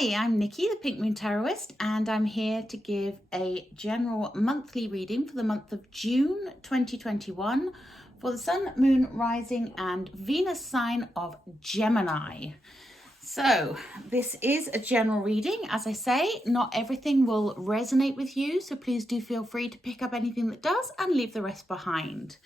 Hi, I'm Nikki, the Pink Moon Tarotist, and I'm here to give a general monthly reading for the month of June 2021 for the Sun, Moon, Rising, and Venus sign of Gemini. So this is a general reading. As I say, not everything will resonate with you, so please do feel free to pick up anything that does and leave the rest behind.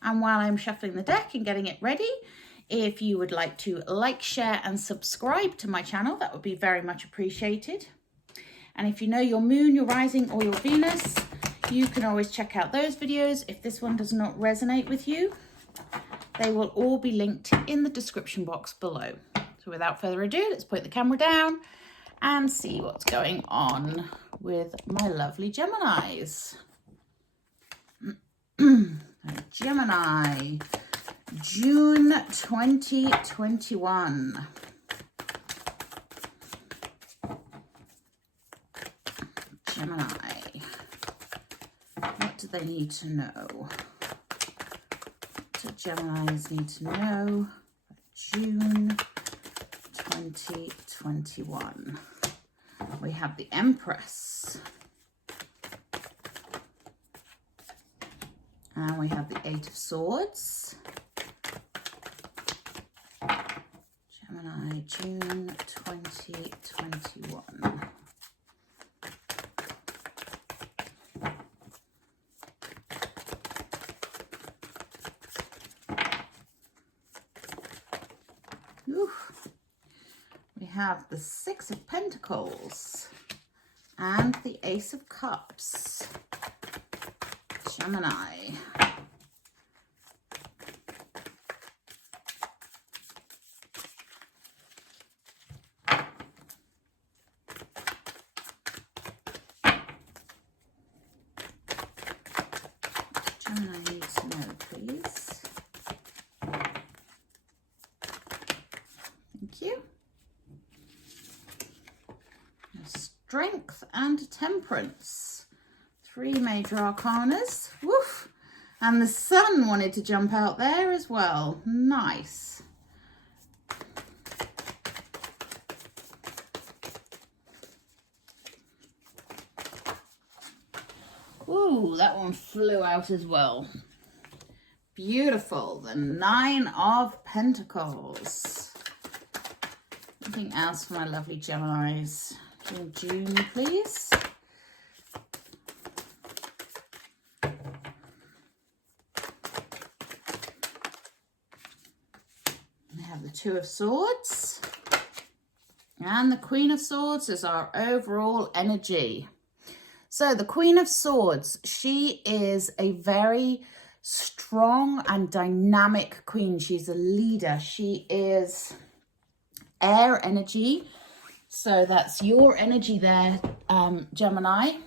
And while I'm shuffling the deck and getting it ready, if you would like to like, share and subscribe to my channel, that would be very much appreciated. And if you know your moon, your rising or your Venus, you can always check out those videos. If this one does not resonate with you, they will all be linked in the description box below. So without further ado, let's point the camera down and see what's going on with my lovely Geminis. Gemini, June 2021. Gemini, what do they need to know? What do Geminis need to know? June 2021. We have the Empress. And we have the Eight of Swords. Gemini, June 2021. Oof. We have the Six of Pentacles and the Ace of Cups. Gemini. Gemini needs to know, please. Thank you. Strength and Temperance. Three major arcanas. Woof. And the Sun wanted to jump out there as well. Nice. Ooh, that one flew out as well. Beautiful. The Nine of Pentacles. Anything else for my lovely Geminis? June, please. We have the Two of Swords. And the Queen of Swords is our overall energy. So the Queen of Swords, she is a very strong and dynamic queen. She's a leader. She is air energy. So that's your energy there, Gemini.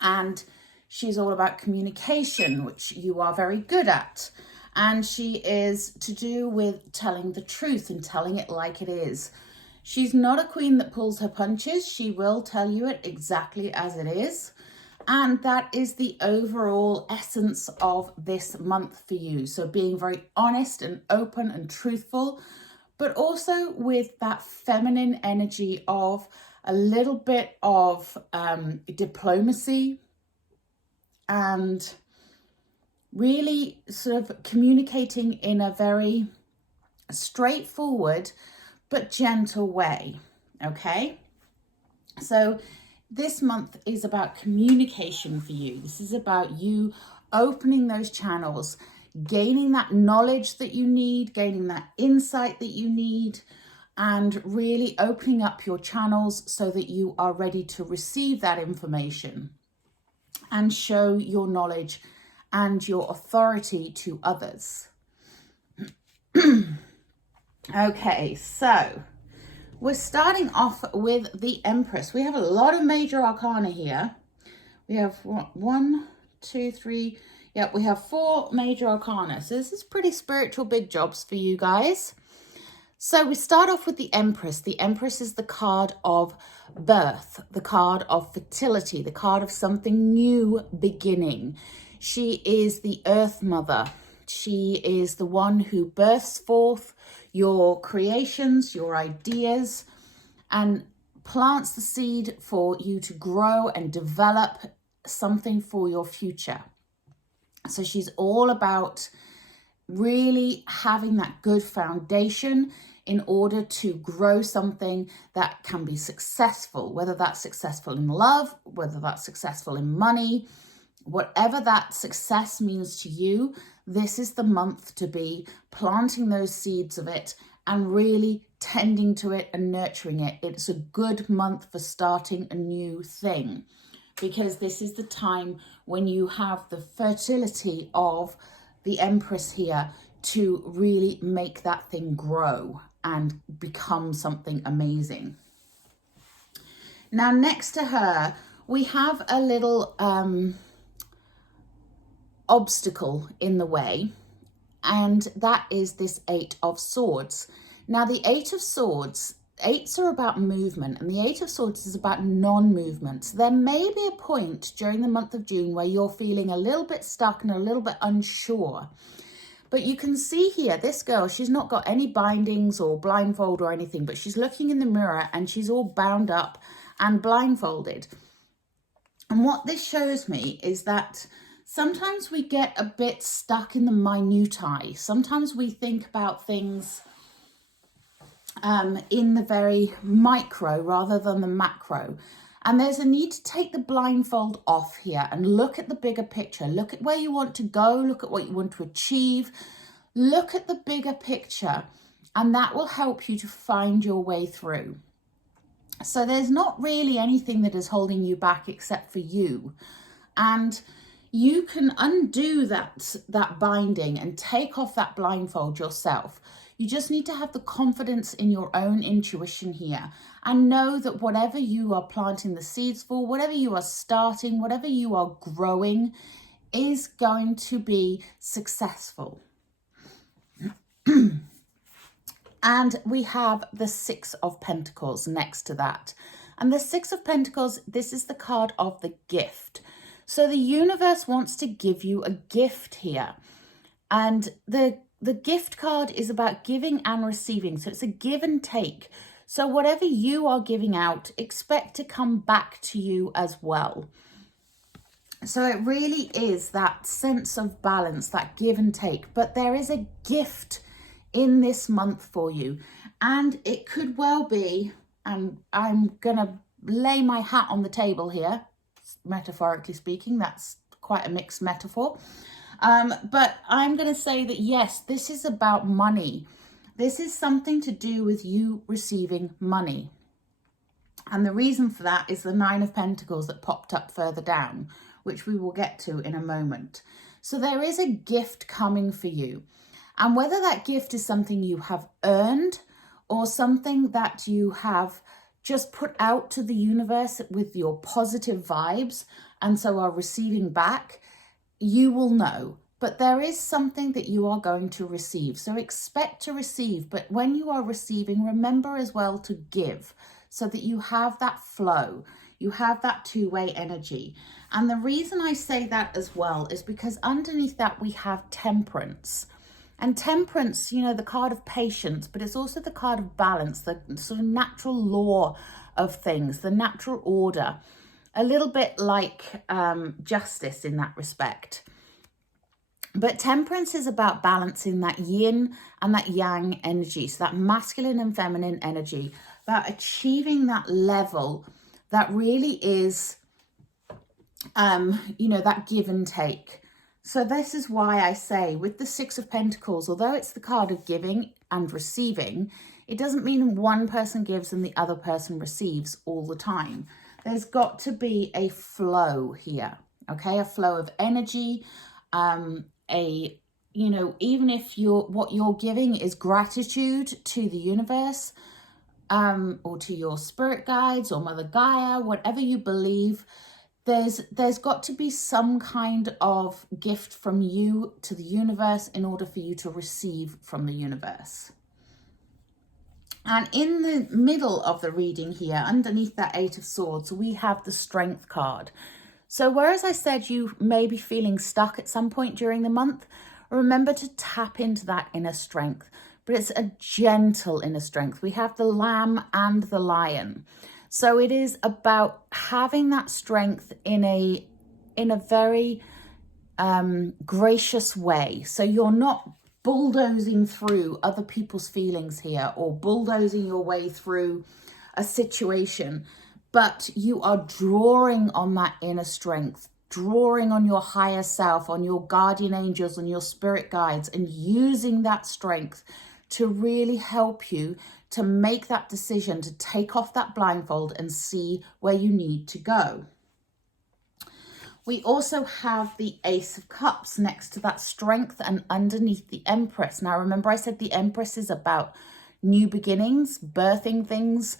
And she's all about communication, which you are very good at. And she is to do with telling the truth and telling it like it is. She's not a queen that pulls her punches. She will tell you it exactly as it is. And that is the overall essence of this month for you. So being very honest and open and truthful, but also with that feminine energy of a little bit of diplomacy and really sort of communicating in a very straightforward but gentle way, okay? So this month is about communication for you. This is about you opening those channels, gaining that knowledge that you need, gaining that insight that you need, and really opening up your channels so that you are ready to receive that information and show your knowledge and your authority to others. Okay, so we're starting off with the Empress. We have a lot of major arcana here. We have one, two, three. Yep, we have four major arcana. So this is pretty spiritual big jobs for you guys. So we start off with the Empress. The Empress is the card of birth, the card of fertility, the card of something new beginning. She is the Earth Mother. She is the one who births forth your creations, your ideas, and plants the seed for you to grow and develop something for your future. So she's all about really having that good foundation in order to grow something that can be successful, whether that's successful in love, whether that's successful in money, whatever that success means to you. This is the month to be planting those seeds of it and really tending to it and nurturing it. It's a good month for starting a new thing, because this is the time when you have the fertility of the Empress here to really make that thing grow and become something amazing. Now, next to her, we have a little obstacle in the way, and that is this 8 of Swords. Now, the 8 of Swords, 8s are about movement, and the 8 of Swords is about non-movement. So there may be a point during the month of June where you're feeling a little bit stuck and a little bit unsure. But you can see here, this girl, she's not got any bindings or blindfold or anything, but she's looking in the mirror and she's all bound up and blindfolded. And what this shows me is that sometimes we get a bit stuck in the minutiae. Sometimes we think about things in the very micro rather than the macro. And there's a need to take the blindfold off here and look at the bigger picture. Look at where you want to go. Look at what you want to achieve. Look at the bigger picture, and that will help you to find your way through. So there's not really anything that is holding you back except for you. And you can undo that binding and take off that blindfold yourself. You just need to have the confidence in your own intuition here and know that whatever you are planting the seeds for, whatever you are starting, whatever you are growing is going to be successful. And we have the 6 of Pentacles next to that. And the 6 of Pentacles, this is the card of the gift. So the universe wants to give you a gift here. And the gift card is about giving and receiving. So it's a give and take. So whatever you are giving out, expect to come back to you as well. So it really is that sense of balance, that give and take. But there is a gift in this month for you. And it could well be, and I'm going to lay my hat on the table here, metaphorically speaking, that's quite a mixed metaphor. But I'm going to say that, yes, this is about money. This is something to do with you receiving money. And the reason for that is the 9 of Pentacles that popped up further down, which we will get to in a moment. So there is a gift coming for you. And whether that gift is something you have earned or something that you have just put out to the universe with your positive vibes and so are receiving back, you will know. But there is something that you are going to receive. So expect to receive. But when you are receiving, remember as well to give so that you have that flow. You have that two-way energy. And the reason I say that as well is because underneath that we have Temperance. And Temperance, you know, the card of patience, but it's also the card of balance, the sort of natural law of things, the natural order. A little bit like justice in that respect. But Temperance is about balancing that yin and that yang energy, so that masculine and feminine energy, about achieving that level that really is, you know, that give and take. So this is why I say with the 6 of Pentacles, although it's the card of giving and receiving, it doesn't mean one person gives and the other person receives all the time. There's got to be a flow here, okay? A flow of energy, you know, even if what you're giving is gratitude to the universe, or to your spirit guides or Mother Gaia, whatever you believe, there's got to be some kind of gift from you to the universe in order for you to receive from the universe. And in the middle of the reading here, underneath that 8 of Swords, we have the Strength card. So whereas I said you may be feeling stuck at some point during the month, remember to tap into that inner strength. but it's a gentle inner strength. We have the lamb and the lion. So it is about having that strength in a very gracious way. So you're not bulldozing through other people's feelings here, or bulldozing your way through a situation, but you are drawing on that inner strength, drawing on your higher self, on your guardian angels, on your spirit guides, and using that strength to really help you to make that decision, to take off that blindfold and see where you need to go. We also have the Ace of Cups next to that strength and underneath the Empress. Now, remember I said the Empress is about new beginnings, birthing things,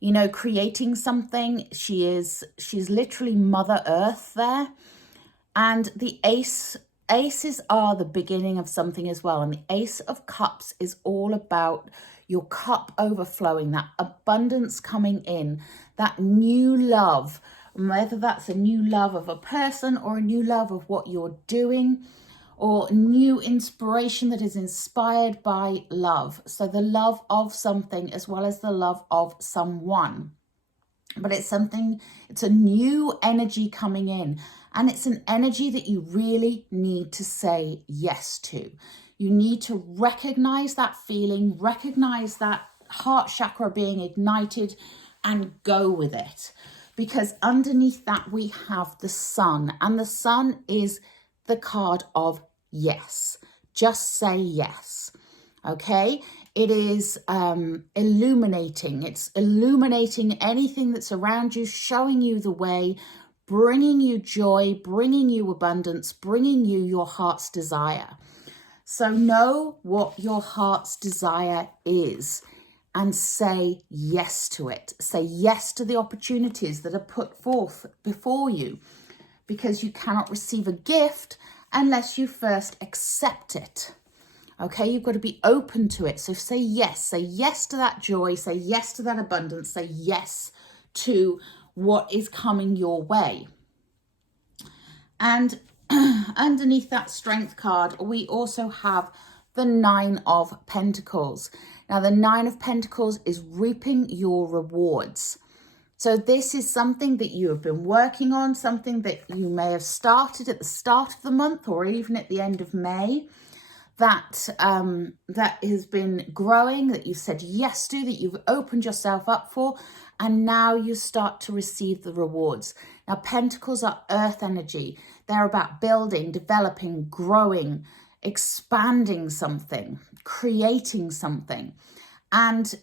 you know, creating something. She's literally Mother Earth there. And the aces are the beginning of something as well. And the Ace of Cups is all about your cup overflowing, that abundance coming in, that new love, whether that's a new love of a person or a new love of what you're doing, or new inspiration that is inspired by love. So the love of something as well as the love of someone. But it's a new energy coming in, and it's an energy that you really need to say yes to. You need to recognize that feeling, recognize that heart chakra being ignited, and go with it. Because underneath that we have the Sun, and the Sun is the card of yes. Just say yes. Okay? It is illuminating. It's illuminating anything that's around you, showing you the way, bringing you joy, bringing you abundance, bringing you your heart's desire. So know what your heart's desire is and say yes to it. Say yes to the opportunities that are put forth before you, because you cannot receive a gift unless you first accept it. Okay, you've got to be open to it. So say yes to that joy, say yes to that abundance, say yes to what is coming your way. And underneath that strength card, we also have the Nine of Pentacles. Now, the Nine of Pentacles is reaping your rewards. So this is something that you have been working on, something that you may have started at the start of the month or even at the end of May, that has been growing, that you've said yes to, that you've opened yourself up for, and now you start to receive the rewards. Now, Pentacles are earth energy. They're about building, developing, growing, expanding something, creating something. And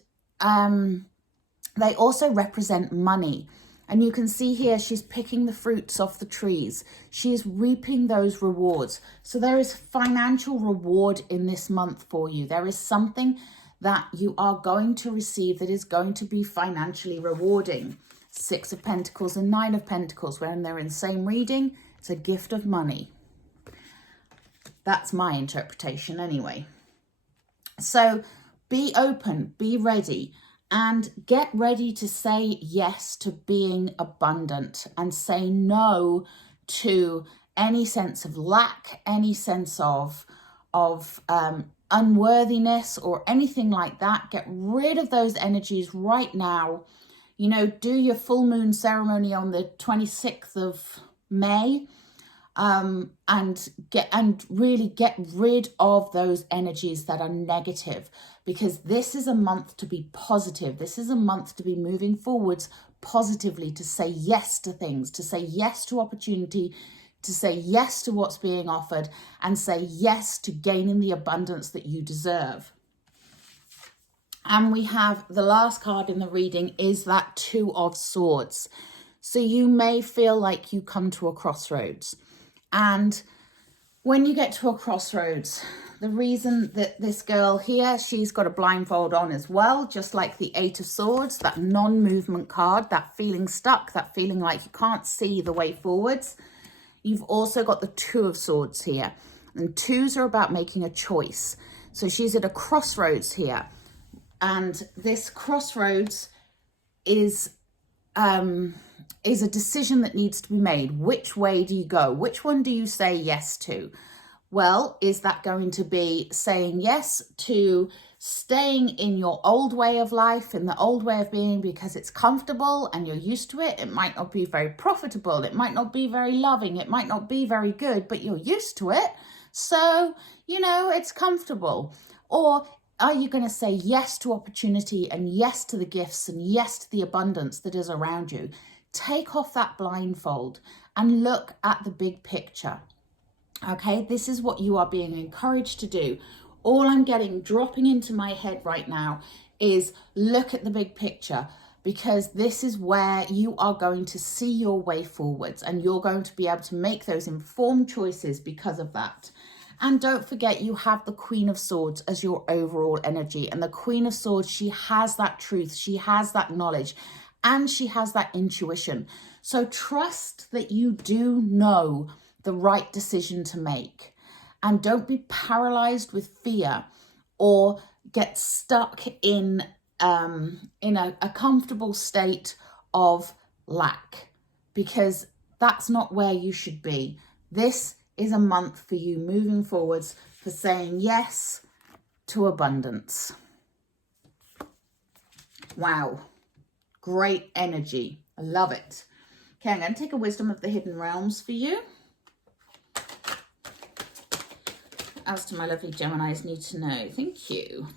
they also represent money. And you can see here, she's picking the fruits off the trees. She is reaping those rewards. So there is financial reward in this month for you. There is something that you are going to receive that is going to be financially rewarding. Six of Pentacles and Nine of Pentacles, when they're in the same reading, it's a gift of money. That's my interpretation anyway. So be open, be ready. And get ready to say yes to being abundant, and say no to any sense of lack, any sense of unworthiness or anything like that. Get rid of those energies right now. You know, do your full moon ceremony on the 26th of May. And really get rid of those energies that are negative, because this is a month to be positive. This is a month to be moving forwards positively, to say yes to things, to say yes to opportunity, to say yes to what's being offered, and say yes to gaining the abundance that you deserve. And we have the last card in the reading is that Two of Swords. So you may feel like you come to a crossroads. And when you get to a crossroads, the reason that this girl here, she's got a blindfold on as well, just like the Eight of Swords, that non-movement card, that feeling stuck, that feeling like you can't see the way forwards. You've also got the Two of Swords here, and twos are about making a choice. So she's at a crossroads here, and this crossroads is a decision that needs to be made. Which way do you go? Which one do you say yes to? Well, is that going to be saying yes to staying in your old way of life, in the old way of being, because it's comfortable and you're used to it. It might not be very profitable. It might not be very loving. It might not be very good, but you're used to it. So, you know, it's comfortable. Or are you going to say yes to opportunity and yes to the gifts and yes to the abundance that is around you? Take off that blindfold and look at the big picture. Okay, this is what you are being encouraged to do. All I'm getting dropping into my head right now is look at the big picture, because this is where you are going to see your way forwards and you're going to be able to make those informed choices because of that. And don't forget, you have the Queen of Swords as your overall energy. And the Queen of Swords, she has that truth, she has that knowledge, and she has that intuition. So trust that you do know the right decision to make. And don't be paralyzed with fear or get stuck in a comfortable state of lack, because that's not where you should be. This is a month for you moving forwards, for saying yes to abundance. Wow, great energy. I love it. Okay, I'm going to take a wisdom of the hidden realms for you. What else do my lovely Geminis need to know? Thank you.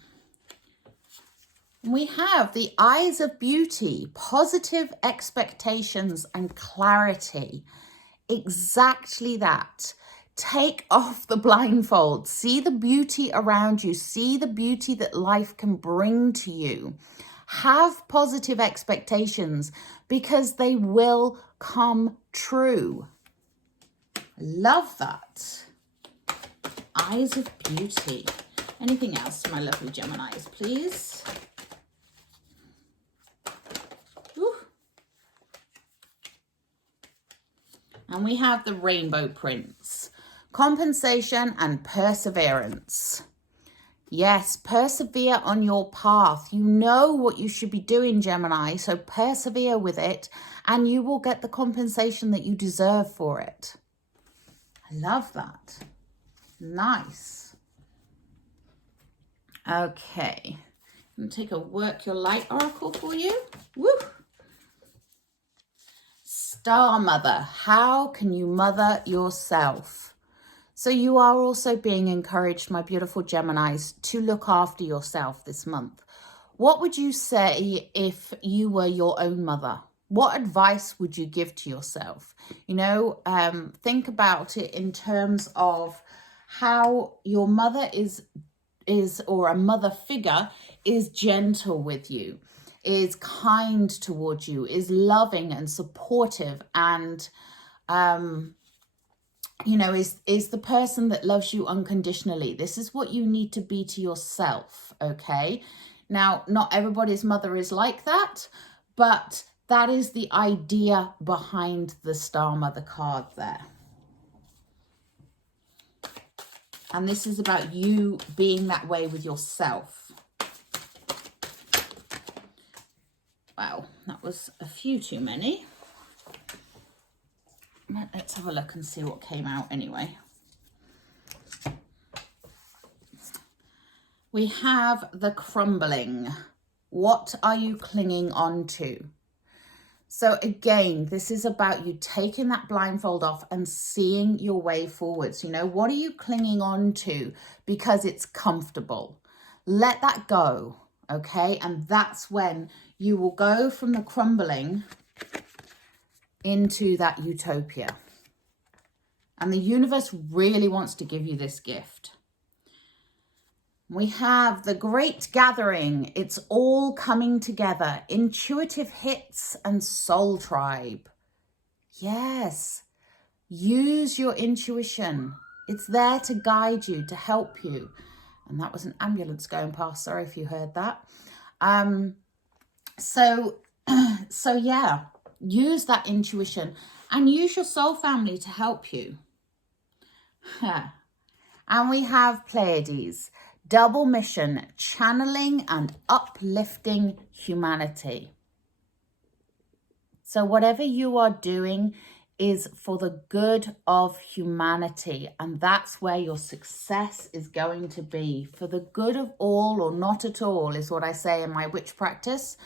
We have the eyes of beauty, positive expectations and clarity. Exactly that. Take off the blindfold. See the beauty around you. See the beauty that life can bring to you. Have positive expectations, because they will come true. Love that. Eyes of beauty. Anything else, my lovely Geminis, please? Ooh. And we have the Rainbow Prince. Compensation and perseverance. Yes, persevere on your path. You know what you should be doing, Gemini, so persevere with it and you will get the compensation that you deserve for it. I love that. Nice. Okay, I'm going to take a Work Your Light oracle for you. Woo! Star Mother, how can you mother yourself? So you are also being encouraged, my beautiful Geminis, to look after yourself this month. What would you say if you were your own mother? What advice would you give to yourself? You know, think about it in terms of how your mother is or a mother figure is gentle with you, is kind towards you, is loving and supportive, and you know, is the person that loves you unconditionally. This is what you need to be to yourself, okay? Now, not everybody's mother is like that, but that is the idea behind the Star Mother card there. And this is about you being that way with yourself. Wow, that was a few too many. Let's have a look and see what came out anyway. We have the crumbling. What are you clinging on to? So again, this is about you taking that blindfold off and seeing your way forwards. You know, what are you clinging on to because it's comfortable? Let that go, okay? And that's when you will go from the crumbling into that utopia. And the universe really wants to give you this gift. We have the Great Gathering. It's all coming together. Intuitive hits and soul tribe. Yes. Use your intuition. It's there to guide you, to help you. And that was an ambulance going past. Sorry if you heard that. So yeah, use that intuition and use your soul family to help you. And we have Pleiades. Double mission, channeling and uplifting humanity. So whatever you are doing is for the good of humanity, and that's where your success is going to be. For the good of all or not at all is what I say in my witch practice.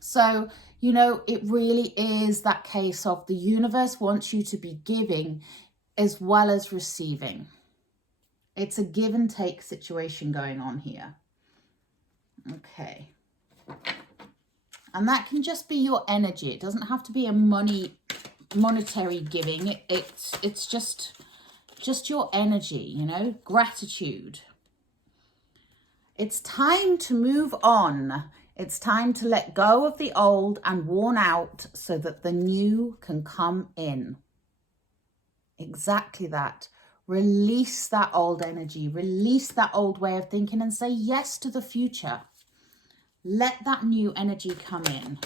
So, you know, it really is that case of the universe wants you to be giving as well as receiving. It's a give and take situation going on here. Okay. And that can just be your energy. It doesn't have to be a monetary giving. It's just your energy, you know, gratitude. It's time to move on. It's time to let go of the old and worn out so that the new can come in. Exactly that. Release that old energy, release that old way of thinking and say yes to the future. Let that new energy come in.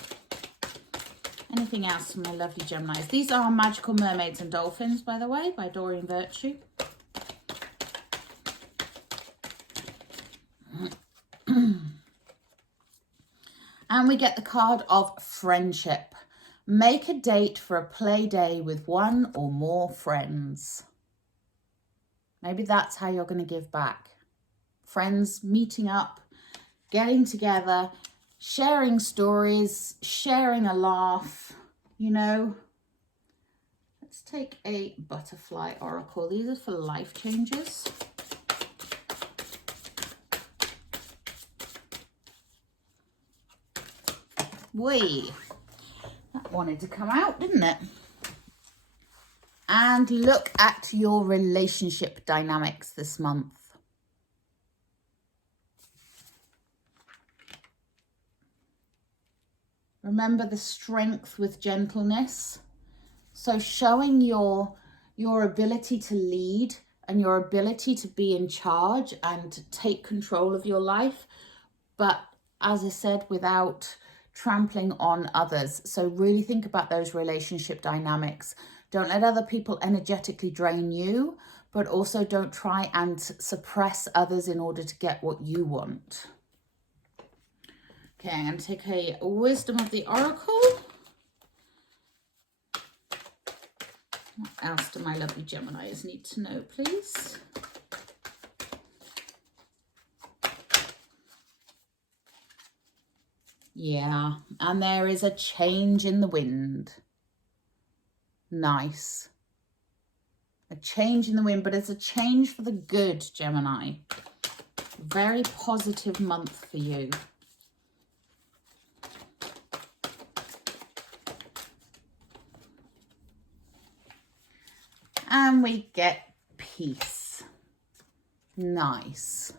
Anything else for my lovely Geminis? These are Magical Mermaids and Dolphins, by the way, by Doreen Virtue. And we get the card of friendship. Make a date for a play day with one or more friends. Maybe that's how you're going to give back. Friends meeting up, getting together, sharing stories, sharing a laugh, you know. Let's take a butterfly oracle. These are for life changes. That wanted to come out, didn't it? And look at your relationship dynamics this month. Remember the strength with gentleness. So showing your ability to lead and your ability to be in charge and take control of your life. But as I said, without trampling on others. So really think about those relationship dynamics. Don't let other people energetically drain you, but also don't try and suppress others in order to get what you want. Okay, I'm going to take a Wisdom of the Oracle. What else do my lovely Geminis need to know, please? Yeah, and there is a change in the wind. Nice. A change in the wind, but it's a change for the good, Gemini. Very positive month for you. And we get peace. Nice.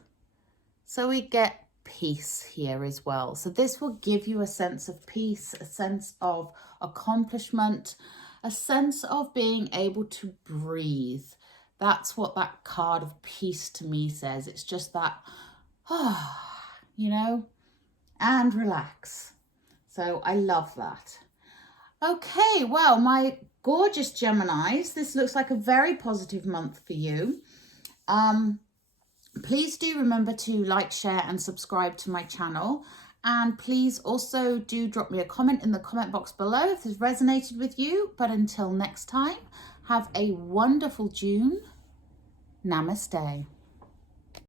So we get peace here as well. So this will give you a sense of peace, a sense of accomplishment, a sense of being able to breathe. That's what that card of peace to me says. It's just that, you know, and relax. So I love that. Okay, well, my gorgeous Geminis, this looks like a very positive month for you. Please do remember to like, share and subscribe to my channel. And please also do drop me a comment in the comment box below if this resonated with you. But until next time, have a wonderful June. Namaste.